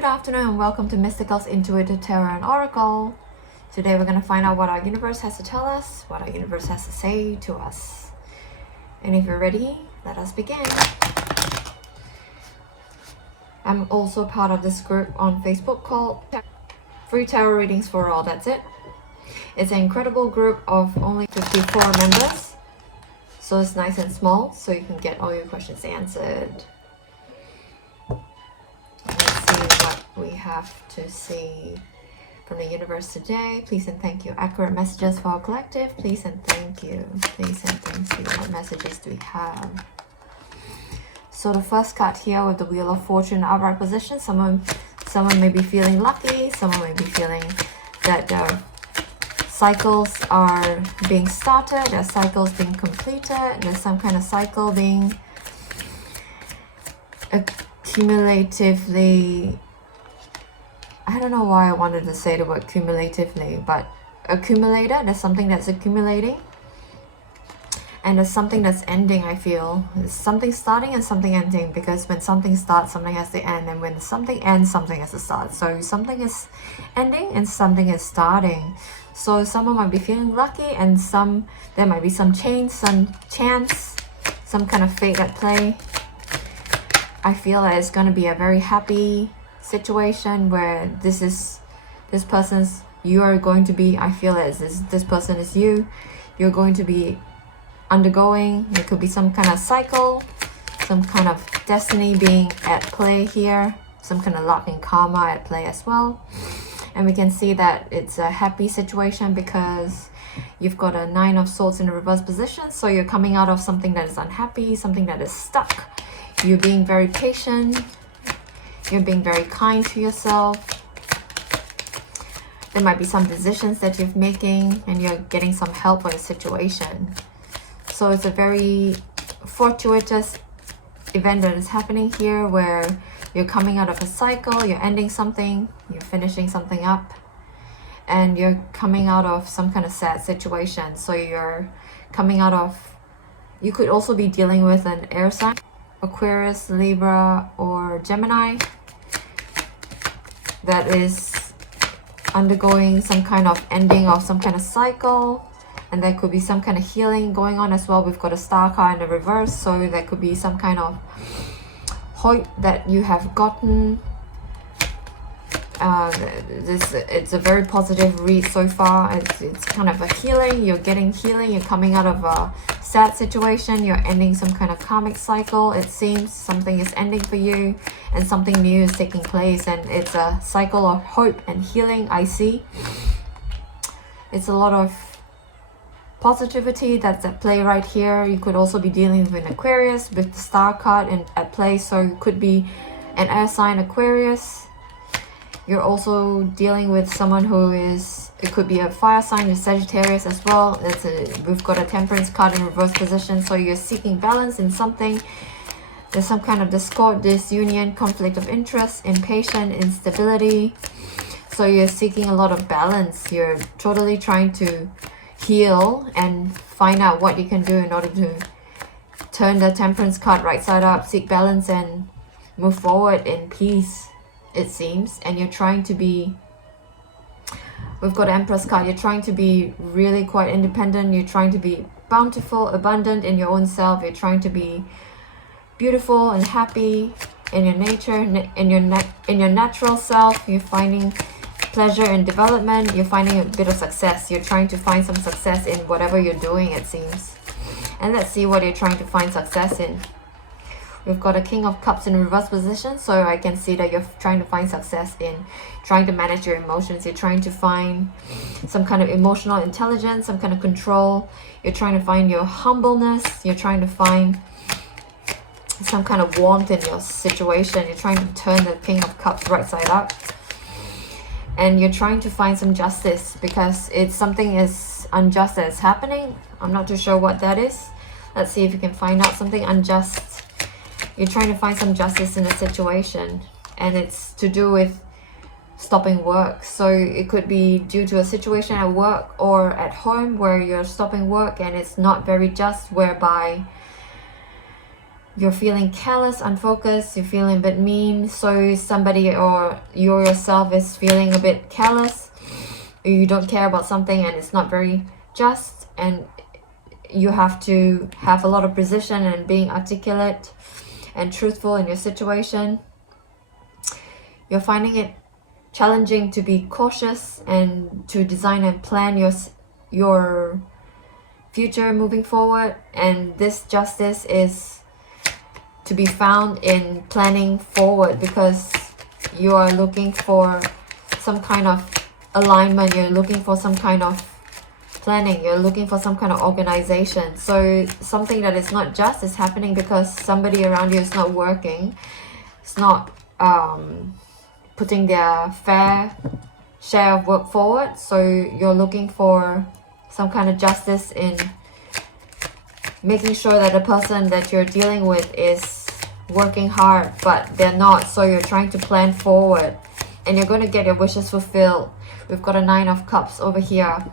Good afternoon and welcome to Mystigal's Intuitive Tarot and Oracle. Today we're going to find out what our universe has to tell us, what our universe has to say to us. And if you're ready, let us begin. I'm also part of this group on Facebook called Free Tarot Readings for All, that's it. It's an incredible group of only 54 members. So it's nice and small, so you can get all your questions answered. We have to see from the universe today. Please and thank you. Accurate messages for our collective. Please and thank you. Please and thank you. What messages do we have? So the first card here with the Wheel of Fortune upright position. Someone may be feeling lucky. Someone may be feeling that their cycles are being started. Their cycles being completed. There's some kind of cycle being accumulatively. I don't know why I wanted to say the word cumulatively, but accumulated, there's something that's accumulating and there's something that's ending. I feel there's something starting and something ending, because when something starts, something has to end, and when something ends, something has to start. So something is ending and something is starting. So someone might be feeling lucky, and there might be some change, some chance, some kind of fate at play. I feel that it's going to be a very happy situation where you are going to be, I feel as this person is you're going to be undergoing. There could be some kind of cycle, some kind of destiny being at play here, some kind of luck and karma at play as well. And we can see that it's a happy situation because you've got a 9 of Swords in the reverse position. So you're coming out of something that is unhappy, something that is stuck. You're being very patient. You're being very kind to yourself. There might be some decisions that you're making and you're getting some help with a situation. So it's a very fortuitous event that is happening here, where you're coming out of a cycle, you're ending something, you're finishing something up, and you're coming out of some kind of sad situation. So you're coming out of, you could also be dealing with an air sign, Aquarius, Libra, or Gemini, that is undergoing some kind of ending of some kind of cycle. And there could be some kind of healing going on as well. We've got a Star card in the reverse, so there could be some kind of hope that you have gotten. It's a very positive read so far. It's kind of a healing. You're getting healing. You're coming out of a sad situation. You're ending some kind of karmic cycle. It seems something is ending for you and something new is taking place, and it's a cycle of hope and healing. I see it's a lot of positivity that's at play right here. You could also be dealing with an Aquarius with the Star card at play, so it could be an air sign Aquarius. You're also dealing with someone who is, it could be a fire sign, a Sagittarius as well. We've got a Temperance card in reverse position, so you're seeking balance in something. There's some kind of discord, disunion, conflict of interest, impatience, instability. So you're seeking a lot of balance. You're totally trying to heal and find out what you can do in order to turn the Temperance card right side up, seek balance and move forward in peace, it seems. And you're trying to be, we've got Empress card, you're trying to be really quite independent. You're trying to be bountiful, abundant in your own self. You're trying to be beautiful and happy in your nature, in your natural self. You're finding pleasure and development. You're finding a bit of success. You're trying to find some success in whatever you're doing, it seems. And let's see what you're trying to find success in. We've got a King of Cups in reverse position, so I can see that you're trying to find success in trying to manage your emotions. You're trying to find some kind of emotional intelligence, some kind of control. You're trying to find your humbleness. You're trying to find some kind of warmth in your situation. You're trying to turn the King of Cups right side up. And you're trying to find some justice because it's something is unjust that is happening. I'm not too sure what that is. Let's see if you can find out something unjust. You're trying to find some justice in a situation, and it's to do with stopping work. So it could be due to a situation at work or at home where you're stopping work and it's not very just, whereby you're feeling careless, unfocused, you're feeling a bit mean, so somebody or you yourself is feeling a bit careless, or you don't care about something and it's not very just, and you have to have a lot of precision and being articulate and truthful in your situation. You're finding it challenging to be cautious and to design and plan your future moving forward, and this justice is to be found in planning forward, because you are looking for some kind of alignment, you're looking for some kind of planning, you're looking for some kind of organization. So something that is not just is happening because somebody around you is not working, it's not putting their fair share of work forward. So you're looking for some kind of justice in making sure that the person that you're dealing with is working hard, but they're not. So you're trying to plan forward and you're going to get your wishes fulfilled. We've got a 9 of Cups over here.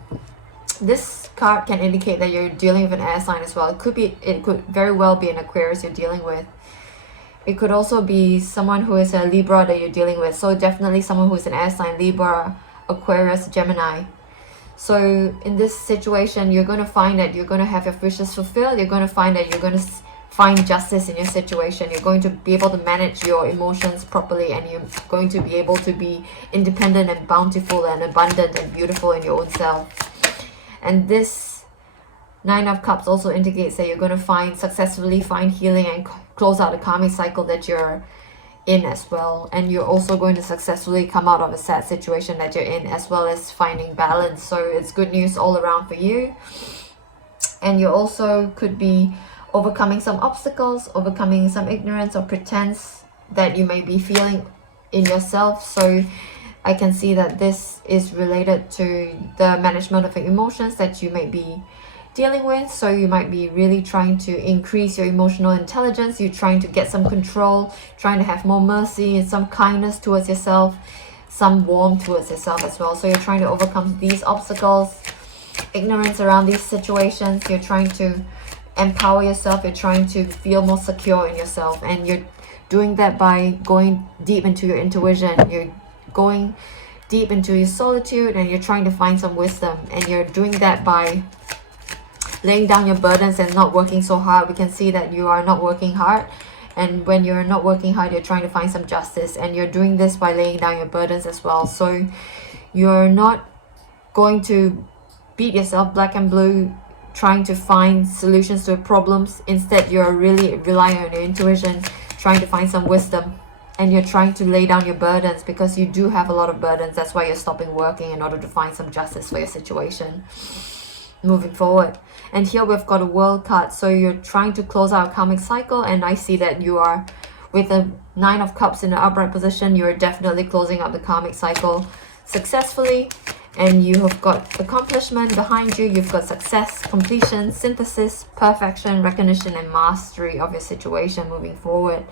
This card can indicate that you're dealing with an air sign as well. It could very well be an Aquarius you're dealing with. It could also be someone who is a Libra that you're dealing with. So definitely someone who is an air sign, Libra, Aquarius, Gemini. So in this situation, you're going to find that you're going to have your wishes fulfilled. You're going to find that you're going to find justice in your situation. You're going to be able to manage your emotions properly, and you're going to be able to be independent and bountiful and abundant and beautiful in your own self. And this 9 of Cups also indicates that you're going to successfully find healing and close out the karmic cycle that you're in as well. And you're also going to successfully come out of a sad situation that you're in, as well as finding balance. So it's good news all around for you. And you also could be overcoming some obstacles, overcoming some ignorance or pretense that you may be feeling in yourself. So I can see that this is related to the management of your emotions that you may be dealing with. So you might be really trying to increase your emotional intelligence. You're trying to get some control, trying to have more mercy and some kindness towards yourself, some warmth towards yourself as well. So you're trying to overcome these obstacles, ignorance around these situations. You're trying to empower yourself. You're trying to feel more secure in yourself, and you're doing that by going deep into your intuition. You're going deep into your solitude, and you're trying to find some wisdom, and you're doing that by laying down your burdens and not working so hard. We can see that you are not working hard, and when you're not working hard, you're trying to find some justice, and you're doing this by laying down your burdens as well. So you're not going to beat yourself black and blue trying to find solutions to problems. Instead, you're really relying on your intuition, trying to find some wisdom, and you're trying to lay down your burdens because you do have a lot of burdens. That's why you're stopping working in order to find some justice for your situation moving forward. And here we've got a World card. So you're trying to close out a karmic cycle, and I see that you are with a 9 of Cups in the upright position. You're definitely closing out the karmic cycle successfully, and you have got accomplishment behind you. You've got success, completion, synthesis, perfection, recognition, and mastery of your situation moving forward.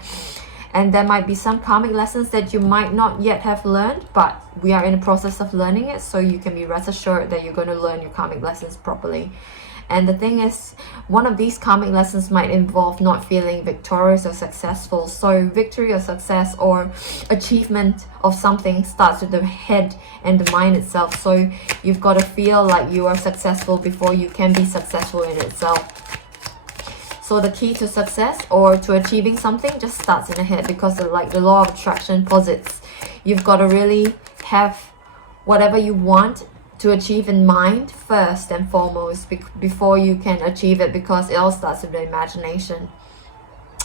And there might be some karmic lessons that you might not yet have learned, but we are in the process of learning it, so you can be rest assured that you're going to learn your karmic lessons properly. And the thing is, one of these karmic lessons might involve not feeling victorious or successful. So victory or success or achievement of something starts with the head and the mind itself. So you've got to feel like you are successful before you can be successful in itself. So the key to success or to achieving something just starts in the head, because like the law of attraction posits, you've got to really have whatever you want to achieve in mind first and foremost before you can achieve it, because it all starts with the imagination.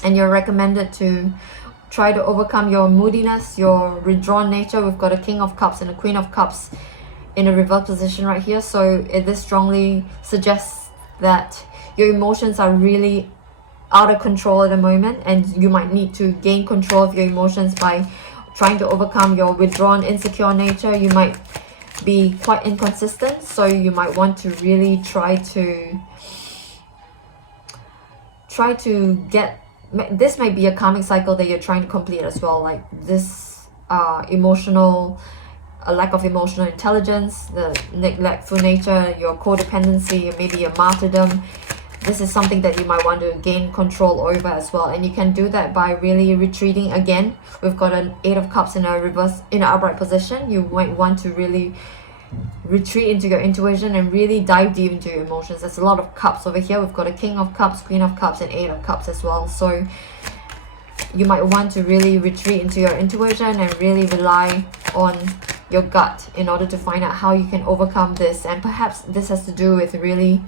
And you're recommended to try to overcome your moodiness, your withdrawn nature. We've got a King of Cups and a Queen of Cups in a reverse position right here. So this strongly suggests that your emotions are really out of control at the moment, and you might need to gain control of your emotions by trying to overcome your withdrawn, insecure nature. You might be quite inconsistent, so you might want to really try to get, this may be a karmic cycle that you're trying to complete as well, like this emotional a lack of emotional intelligence, the neglectful nature, your codependency, maybe your martyrdom. this is something that you might want to gain control over as well. And you can do that by really retreating. Again, we've got an 8 of Cups in a reverse, in an upright position. You might want to really retreat into your intuition and really dive deep into your emotions. There's a lot of cups over here. We've got a King of Cups, Queen of Cups, and 8 of Cups as well. So you might want to really retreat into your intuition and really rely on your gut in order to find out how you can overcome this. And perhaps this has to do with really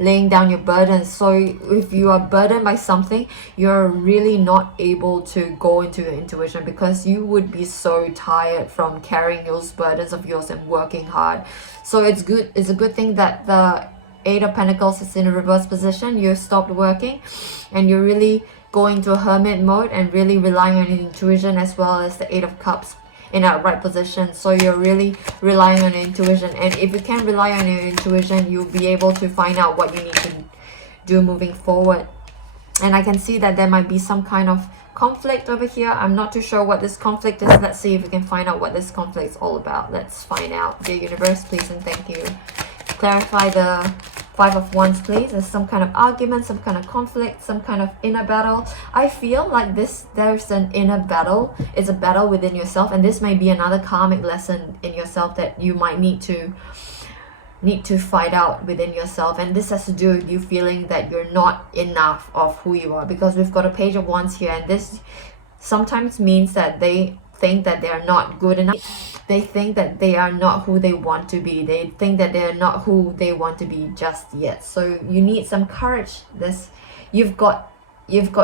laying down your burdens. So if you are burdened by something, you're really not able to go into your intuition because you would be so tired from carrying those burdens of yours and working hard. So it's a good thing that the 8 of Pentacles is in a reverse position. You stopped working and you're really going to a hermit mode and really relying on your intuition, as well as the 8 of Cups in a right position. So you're really relying on your intuition, and if you can rely on your intuition, you'll be able to find out what you need to do moving forward. And I can see that there might be some kind of conflict over here. I'm not too sure what this conflict is. Let's see if we can find out what this conflict is all about. Let's find out. Dear universe, please and thank you. Clarify the 5 of Wands, please. There's some kind of argument, some kind of conflict, some kind of inner battle. I feel like there's an inner battle. It's a battle within yourself, and this may be another karmic lesson in yourself that you might need to fight out within yourself. And this has to do with you feeling that you're not enough of who you are, because we've got a Page of Wands here, and this sometimes means that they think that they are not good enough. They think that they are not who they want to be. They think that they are not who they want to be just yet. So you need some courage. You've got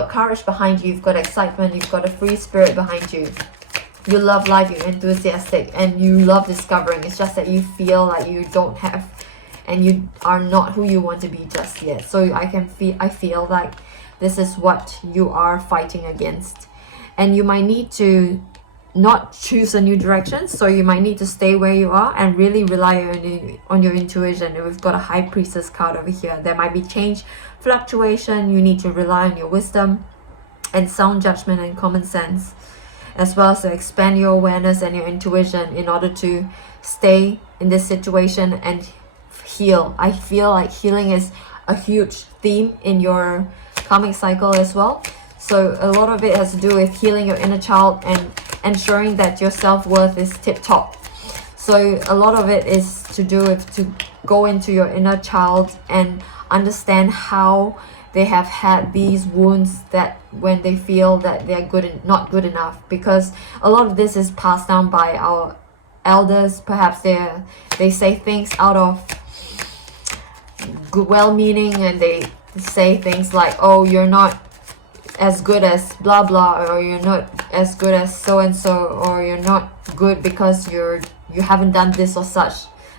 courage behind you. You've got excitement. You've got a free spirit behind you. You love life. You're enthusiastic and you love discovering. It's just that you feel like you don't have, and you are not who you want to be just yet. So I feel like this is what you are fighting against, and you might need to not choose a new direction. So you might need to stay where you are and really rely on your intuition. And we've got a High Priestess card over here. There might be change, fluctuation. You need to rely on your wisdom and sound judgment and common sense, as well as to expand your awareness and your intuition in order to stay in this situation and heal. I feel like healing is a huge theme in your karmic cycle as well. So a lot of it has to do with healing your inner child and ensuring that your self-worth is tip-top. So a lot of it is to do with to go into your inner child and understand how they have had these wounds, that when they feel that they're not good enough, because a lot of this is passed down by our elders. Perhaps they say things out of good well-meaning, and they say things like, oh, you're not as good as blah blah, or you're not as good as so and so, or you're not good because you haven't done this or such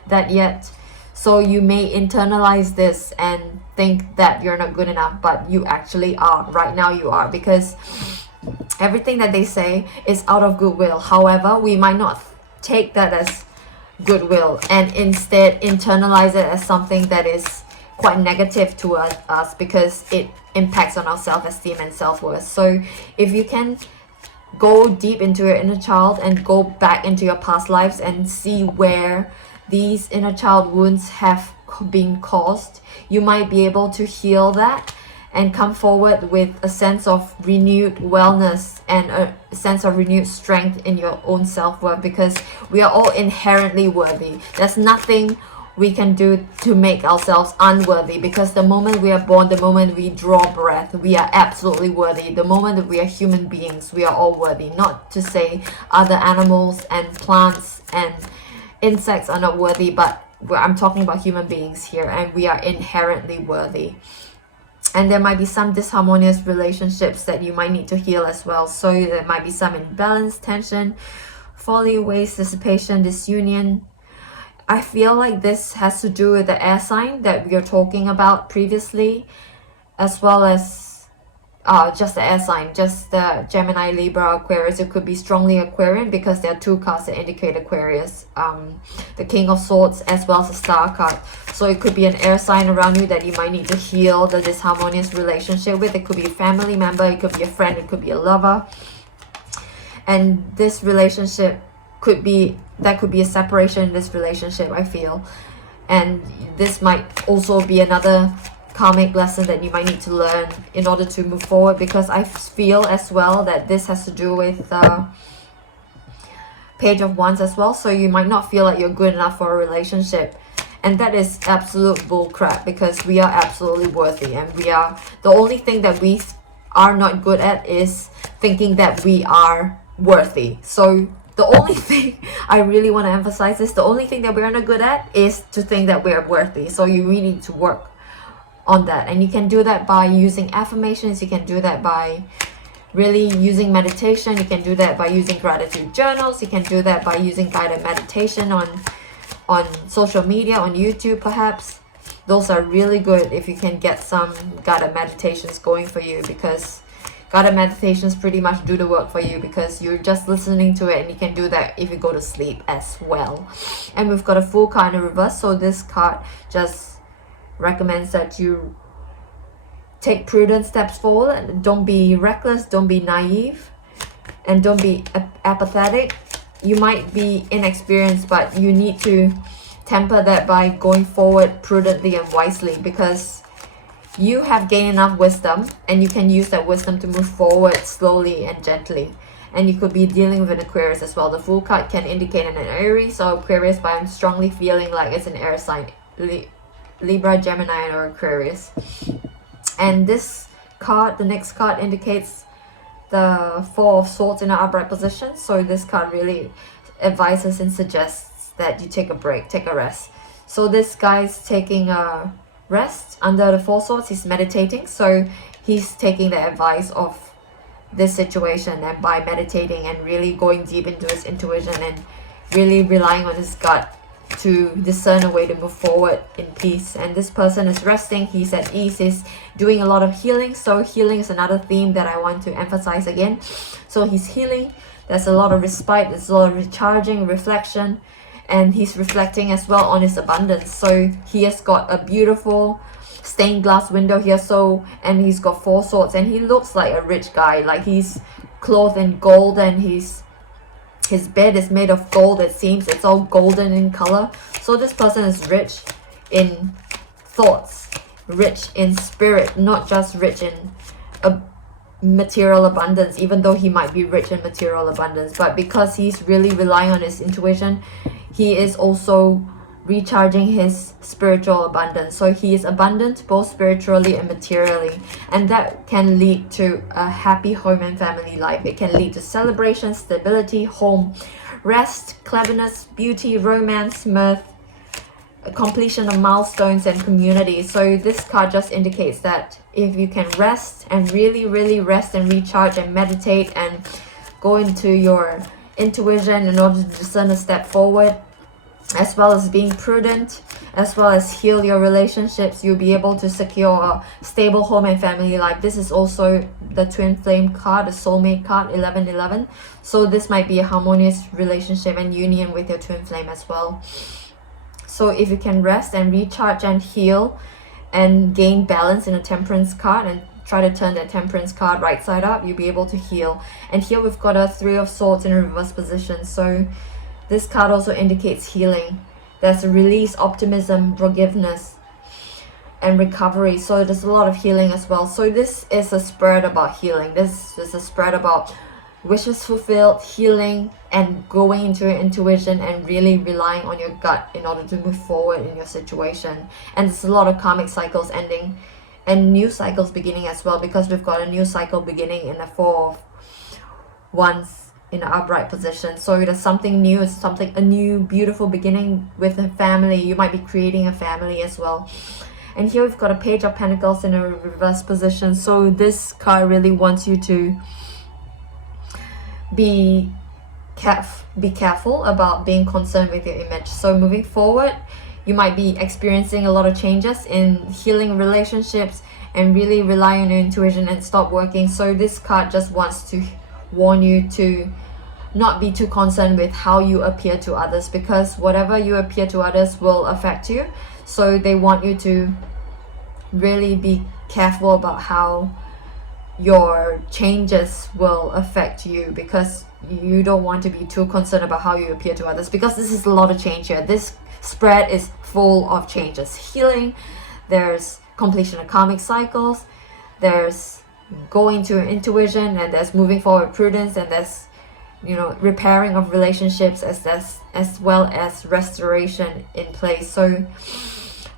that yet. So you may internalize this and think that you're not good enough, but you actually are. Right now you are, because everything that they say is out of goodwill. However, we might not take that as goodwill and instead internalize it as something that is quite negative to us, because it impacts on our self-esteem and self-worth. So if you can go deep into your inner child and go back into your past lives and see where these inner child wounds have been caused, you might be able to heal that and come forward with a sense of renewed wellness and a sense of renewed strength in your own self-worth, because we are all inherently worthy. There's nothing we can do to make ourselves unworthy, because the moment we are born, the moment we draw breath, we are absolutely worthy. The moment that we are human beings, we are all worthy. Not to say other animals and plants and insects are not worthy, but I'm talking about human beings here, and we are inherently worthy. And there might be some disharmonious relationships that you might need to heal as well. So there might be some imbalance, tension, folly, waste, dissipation, disunion. I feel like this has to do with the air sign that we are talking about previously, as well as just the air sign, just the Gemini, Libra, Aquarius. It could be strongly Aquarian, because there are two cards that indicate Aquarius, the King of Swords as well as the Star card. So it could be an air sign around you that you might need to heal the disharmonious relationship with. It could be a family member, it could be a friend, it could be a lover. And this relationship could be a separation in this relationship, I feel. And this might also be another karmic lesson that you might need to learn in order to move forward, because I feel as well that this has to do with Page of Wands as well. So you might not feel like you're good enough for a relationship, and that is absolute bull crap, because we are absolutely worthy, and we are, the only thing that we are not good at is thinking that we are worthy. So the only thing I really want to emphasize is the only thing that we're not good at is to think that we're worthy. So you really need to work on that, and you can do that by using affirmations. You can do that by really using meditation. You can do that by using gratitude journals. You can do that by using guided meditation on social media, on YouTube perhaps. Those are really good if you can get some guided meditations going for you, because guided meditations pretty much do the work for you, because you're just listening to it, and you can do that if you go to sleep as well. And we've got a Fool card in reverse. So this card just recommends that you take prudent steps forward. Don't be reckless, don't be naive, and don't be apathetic. You might be inexperienced, but you need to temper that by going forward prudently and wisely, because you have gained enough wisdom, and you can use that wisdom to move forward slowly and gently. And you could be dealing with an Aquarius as well. The Fool card can indicate an Aries or Aquarius, but I'm strongly feeling like it's an air sign, Libra, Gemini, or Aquarius. And this card, the next card, indicates the Four of Swords in an upright position. So this card really advises and suggests that you take a break, take a rest. So this guy's taking a rest under the Four Swords. He's meditating. So he's taking the advice of this situation, and by meditating and really going deep into his intuition and really relying on his gut to discern a way to move forward in peace. And this person is resting, he's at ease, he's doing a lot of healing. So healing is another theme that I want to emphasize again. So he's healing, there's a lot of respite, there's a lot of recharging, reflection, and he's reflecting as well on his abundance. So he has got a beautiful stained glass window here, so, and he's got Four Swords, and he looks like a rich guy, like he's clothed in gold, and his bed is made of gold. It seems it's all golden in color. So this person is rich in thoughts, rich in spirit, not just rich in material abundance, even though he might be rich in material abundance. But because he's really relying on his intuition, he is also recharging his spiritual abundance. So he is abundant both spiritually and materially, and that can lead to a happy home and family life. It can lead to celebration, stability, home, rest, cleverness, beauty, romance, mirth, completion of milestones, and community. So this card just indicates that if you can rest and really rest and recharge and meditate and go into your intuition in order to discern a step forward, as well as being prudent, as well as heal your relationships, you'll be able to secure a stable home and family life. This is also the Twin Flame card, the Soulmate card, 1111. So this might be a harmonious relationship and union with your Twin Flame as well. So if you can rest and recharge and heal and gain balance in a Temperance card, and try to turn that Temperance card right side up, you'll be able to heal. And here we've got a Three of Swords in a reverse position. So this card also indicates healing. There's a release, optimism, forgiveness, and recovery. So there's a lot of healing as well. So this is a spread about healing. This is a spread about wishes fulfilled, healing, and going into your intuition and really relying on your gut in order to move forward in your situation. And there's a lot of karmic cycles ending and new cycles beginning as well, because we've got a new cycle beginning in the Four of Wands in an upright position. So there's something new, it's a new beautiful beginning with a family. You might be creating a family as well. And here we've got a Page of Pentacles in a reverse position. So this card really wants you to be careful about being concerned with your image. So moving forward, you might be experiencing a lot of changes in healing relationships and really rely on your intuition and stop working. So this card just wants to warn you to not be too concerned with how you appear to others, because whatever you appear to others will affect you. So they want you to really be careful about how your changes will affect you, because you don't want to be too concerned about how you appear to others, because this is a lot of change here. This spread is full of changes. Healing, there's completion of karmic cycles, there's going to intuition, and there's moving forward prudence, and there's, you know, repairing of relationships as well as restoration in place. So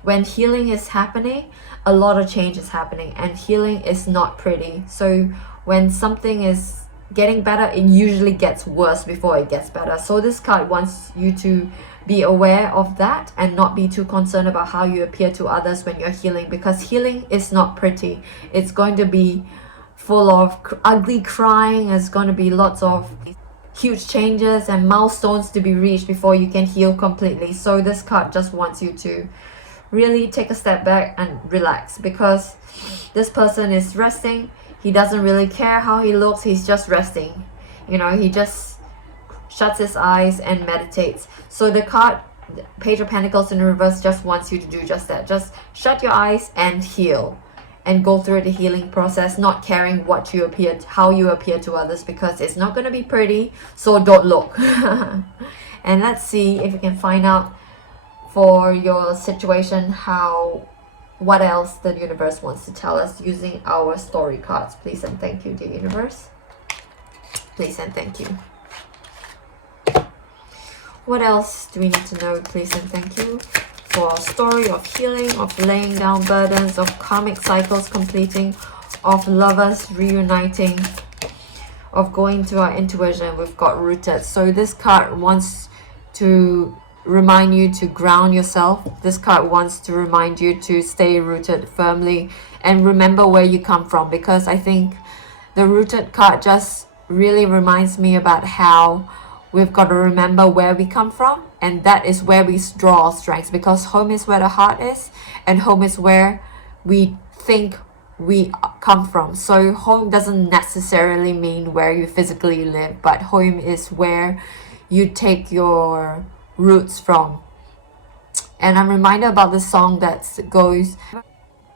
when healing is happening, a lot of change is happening, and healing is not pretty. So when something is getting better, it usually gets worse before it gets better. So this card wants you to be aware of that and not be too concerned about how you appear to others when you're healing, because healing is not pretty. It's going to be full of ugly crying. There's going to be lots of huge changes and milestones to be reached before you can heal completely. So this card just wants you to really take a step back and relax, because this person is resting. He doesn't really care how he looks. He's just resting. You know, he just shuts his eyes and meditates. So the card, Page of Pentacles in reverse, just wants you to do just that. Just shut your eyes and heal, and go through the healing process, not caring what you appear, how you appear to others, because it's not going to be pretty. So don't look. And let's see if we can find out for your situation what else the universe wants to tell us using our story cards. Please and thank you, dear universe. Please and thank you. What else do we need to know? Please and thank you. For our story of healing, of laying down burdens, of karmic cycles completing, of lovers reuniting, of going to our intuition. We've got rooted. So this card wants to remind you to ground yourself. This card wants to remind you to stay rooted firmly and remember where you come from, because I think the rooted card just really reminds me about how we've got to remember where we come from, and that is where we draw our strengths, because home is where the heart is, and home is where we think we come from. So home doesn't necessarily mean where you physically live, but home is where you take your roots from. And I'm reminded about the song that goes,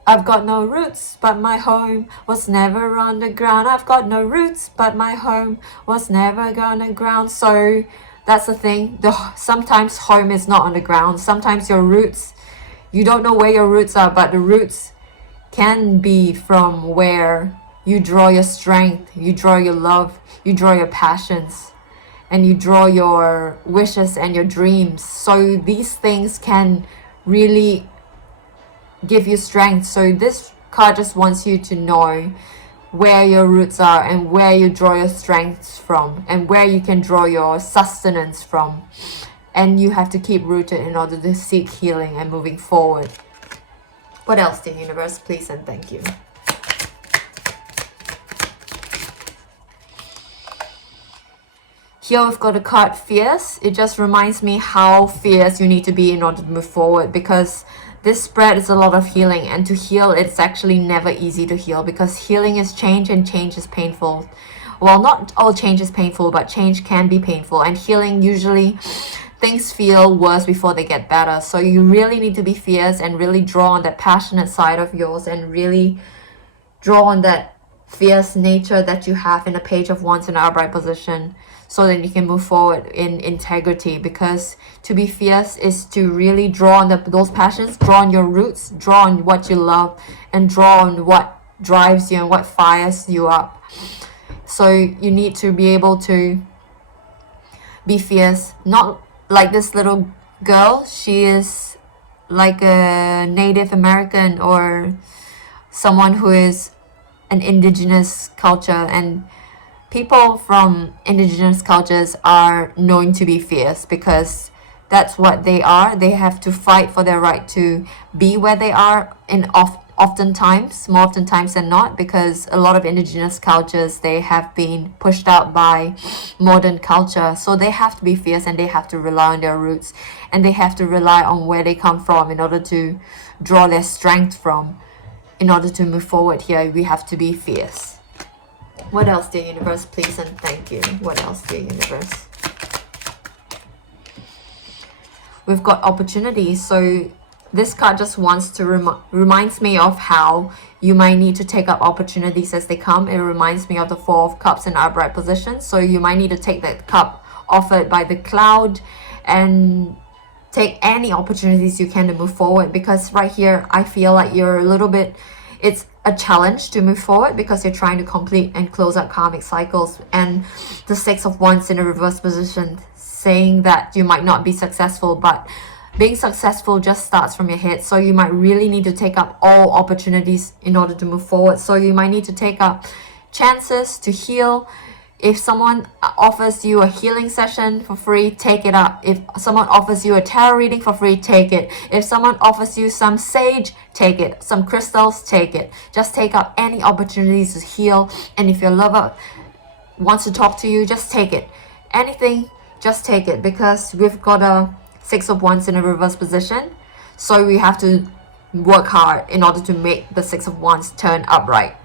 I've got no roots, but my home was never underground. I've got no roots, but my home was never underground. So that's the thing. Sometimes home is not underground. Sometimes your roots, you don't know where your roots are, but the roots can be from where you draw your strength, you draw your love, you draw your passions, and you draw your wishes and your dreams. So these things can really give you strength. So this card just wants you to know where your roots are and where you draw your strengths from and where you can draw your sustenance from. And you have to keep rooted in order to seek healing and moving forward. What else, dear universe? Please and thank you. Here we've got a card fierce. It just reminds me how fierce you need to be in order to move forward, because this spread is a lot of healing, and to heal, it's actually never easy to heal, because healing is change and change is painful. Well, not all change is painful, but change can be painful, and healing, usually things feel worse before they get better. So you really need to be fierce and really draw on that passionate side of yours and really draw on that fierce nature that you have in a Page of Wands in an upright position, so that you can move forward in integrity. Because to be fierce is to really draw on those passions, draw on your roots, draw on what you love, and draw on what drives you and what fires you up. So you need to be able to be fierce, not like this little girl. She is like a Native American or someone who is an indigenous culture, and people from indigenous cultures are known to be fierce because that's what they are. They have to fight for their right to be where they are, oftentimes, more often times than not, because a lot of indigenous cultures, they have been pushed out by modern culture. So they have to be fierce, and they have to rely on their roots, and they have to rely on where they come from in order to draw their strength from. In order to move forward here, we have to be fierce. What else, dear universe? Please and thank you. What else, dear universe? We've got opportunities. So this card just wants to reminds me of how you might need to take up opportunities as they come. It reminds me of the Four of Cups in upright position. So you might need to take that cup offered by the cloud and take any opportunities you can to move forward, because right here I feel like you're a little bit, it's a challenge to move forward because you're trying to complete and close out karmic cycles. And the Six of Wands in a reverse position saying that you might not be successful, but being successful just starts from your head. So you might really need to take up all opportunities in order to move forward. So you might need to take up chances to heal. If someone offers you a healing session for free, take it up. If someone offers you a tarot reading for free, take it. If someone offers you some sage, take it. Some crystals, take it. Just take up any opportunities to heal. And if your lover wants to talk to you, just take it. Anything, just take it, because we've got a Six of Wands in a reverse position. So we have to work hard in order to make the Six of Wands turn upright.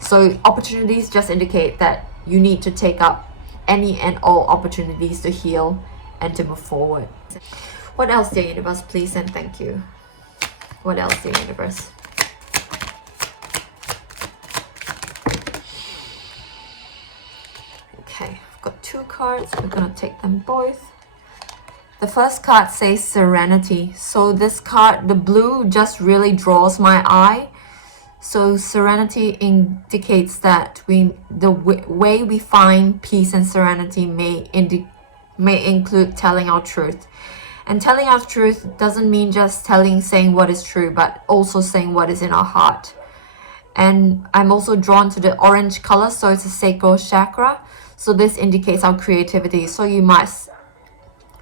So opportunities just indicate that you need to take up any and all opportunities to heal and to move forward. What else, dear universe, please and thank you. What else, dear universe? Okay, I've got 2 cards. We're gonna take them both. The first card says Serenity. So this card, the blue, just really draws my eye. So serenity indicates that the way we find peace and serenity may include telling our truth. And telling our truth doesn't mean just saying what is true, but also saying what is in our heart. And I'm also drawn to the orange color, so it's a sacral chakra. So this indicates our creativity. So you must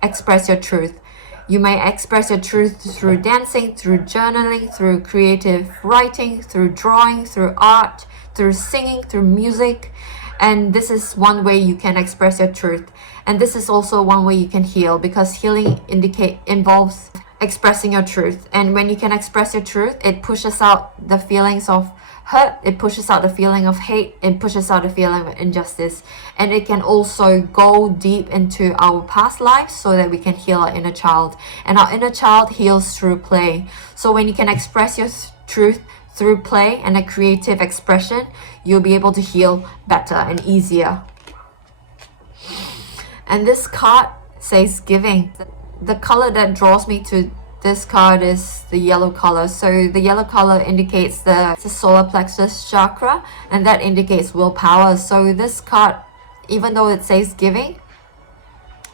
express your truth. You may express your truth through dancing, through journaling, through creative writing, through drawing, through art, through singing, through music. And this is one way you can express your truth. And this is also one way you can heal, because healing involves expressing your truth. And when you can express your truth, it pushes out the feelings of hurt, it pushes out the feeling of hate, it pushes out the feeling of injustice. And it can also go deep into our past lives so that we can heal our inner child. And our inner child heals through play. So when you can express your truth through play and a creative expression, you'll be able to heal better and easier. And this card says giving. The color that draws me to this card is the yellow color. So the yellow color indicates the solar plexus chakra, and that indicates willpower. So this card, even though it says giving,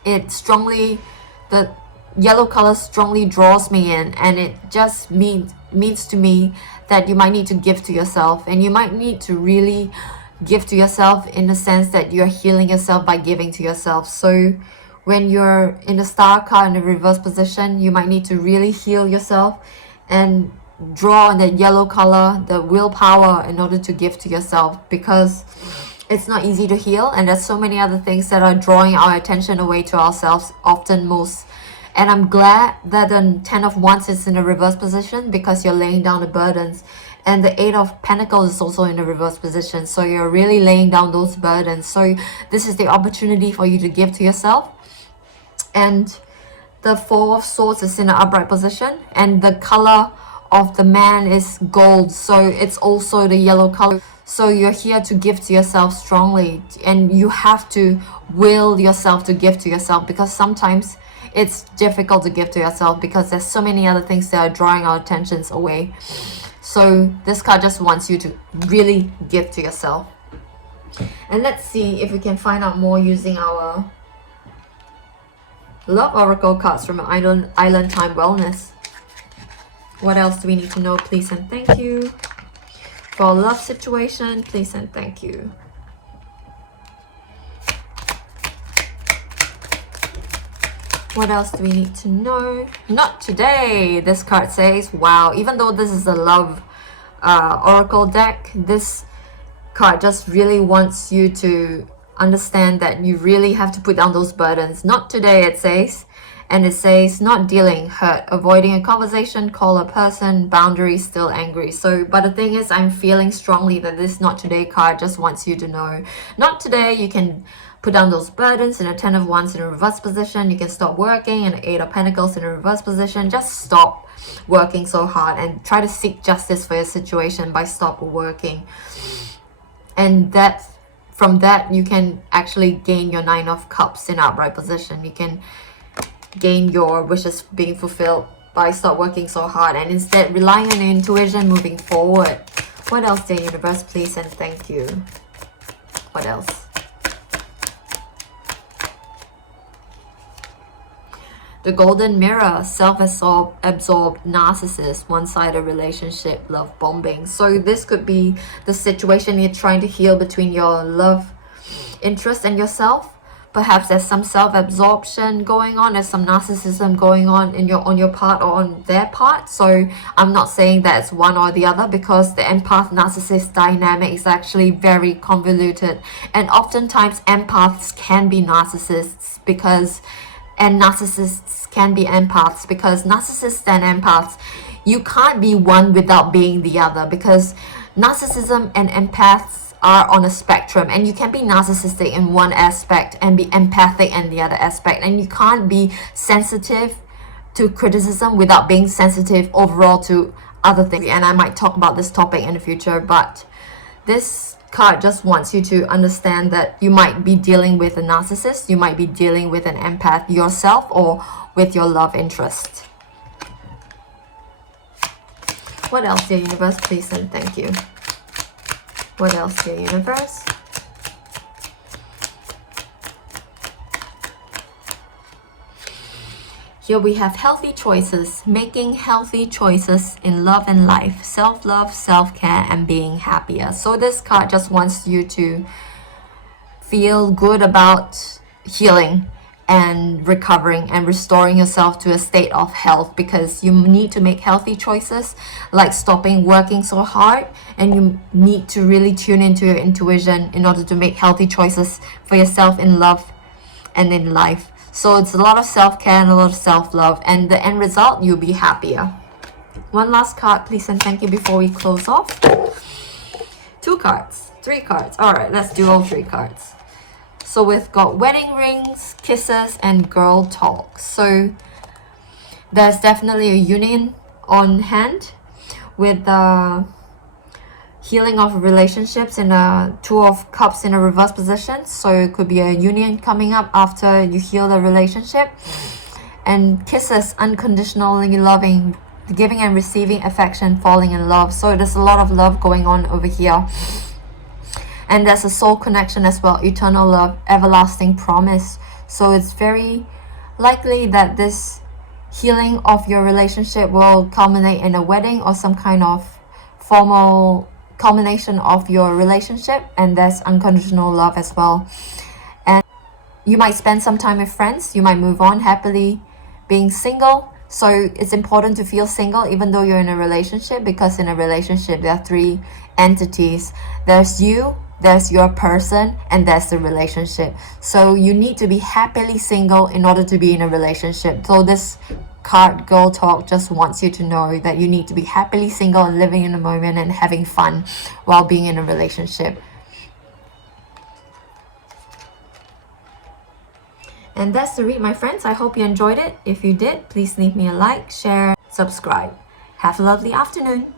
the yellow color strongly draws me in, and it just means to me that you might need to give to yourself, and you might need to really give to yourself in the sense that you're healing yourself by giving to yourself. So when you're in the star card in the reverse position, you might need to really heal yourself and draw on that yellow color, the willpower, in order to give to yourself, because it's not easy to heal, and there's so many other things that are drawing our attention away to ourselves, often most. And I'm glad that the 10 of Wands is in a reverse position, because you're laying down the burdens. And the 8 of Pentacles is also in a reverse position, so you're really laying down those burdens. So this is the opportunity for you to give to yourself. And the 4 of Swords is in an upright position, and the color of the man is gold, so it's also the yellow color. So you're here to give to yourself strongly, and you have to will yourself to give to yourself, because sometimes it's difficult to give to yourself because there's so many other things that are drawing our attentions away. So this card just wants you to really give to yourself. And let's see if we can find out more using our Love Oracle cards from Island Time Wellness. What else do we need to know, please and thank you? For a love situation, please and thank you. What else do we need to know? Not today. This card says, wow, even though this is a love oracle deck, this card just really wants you to understand that you really have to put down those burdens. Not today, it says. And it says, not dealing, hurt, avoiding a conversation, call a person, boundaries, still angry. So, but the thing is, I'm feeling strongly that this not today card just wants you to know, not today. You can put down those burdens in a 10 of Wands in a reverse position. You can stop working in an 8 of Pentacles in a reverse position. Just stop working so hard and try to seek justice for your situation by stop working. And that, from that, you can actually gain your 9 of Cups in upright position. You can gain your wishes being fulfilled by stop working so hard and instead relying on your intuition moving forward. What else, dear universe, please and thank you. What else? The golden mirror, self-absorbed narcissist, one-sided relationship, love bombing. So this could be the situation you're trying to heal between your love interest and yourself. Perhaps there's some self-absorption going on, there's some narcissism going on on your part or on their part. So I'm not saying that it's one or the other, because the empath narcissist dynamic is actually very convoluted, and oftentimes empaths can be narcissists and narcissists can be empaths, because narcissists and empaths, you can't be one without being the other, because narcissism and empaths are on a spectrum, and you can be narcissistic in one aspect and be empathic in the other aspect, and you can't be sensitive to criticism without being sensitive overall to other things. And I might talk about this topic in the future, but this card just wants you to understand that you might be dealing with a narcissist, you might be dealing with an empath yourself, or with your love interest. What else, dear universe, please and thank you. What else, dear universe? Here we have healthy choices, making healthy choices in love and life, self-love, self-care, and being happier. So this card just wants you to feel good about healing and recovering and restoring yourself to a state of health, because you need to make healthy choices, like stopping working so hard, and you need to really tune into your intuition in order to make healthy choices for yourself in love and in life. So it's a lot of self-care and a lot of self-love, and the end result, you'll be happier. One last card, please and thank you, before we close off. 2 cards, 3 cards. All right, let's do all 3 cards. So we've got wedding rings, kisses, and girl talk. So there's definitely a union on hand with the healing of relationships in a 2 of cups in a reverse position. So it could be a union coming up after you heal the relationship. And kisses, unconditionally loving, giving and receiving affection, falling in love. So there's a lot of love going on over here. And there's a soul connection as well, eternal love, everlasting promise. So it's very likely that this healing of your relationship will culminate in a wedding or some kind of formal culmination of your relationship. And there's unconditional love as well. And you might spend some time with friends, you might move on happily being single. So it's important to feel single even though you're in a relationship, because in a relationship there are 3 entities. There's you, there's your person, and there's the relationship. So you need to be happily single in order to be in a relationship. So this card, Girl Talk, just wants you to know that you need to be happily single and living in the moment and having fun while being in a relationship. And that's the read, my friends. I hope you enjoyed it. If you did, please leave me a like, share, subscribe. Have a lovely afternoon.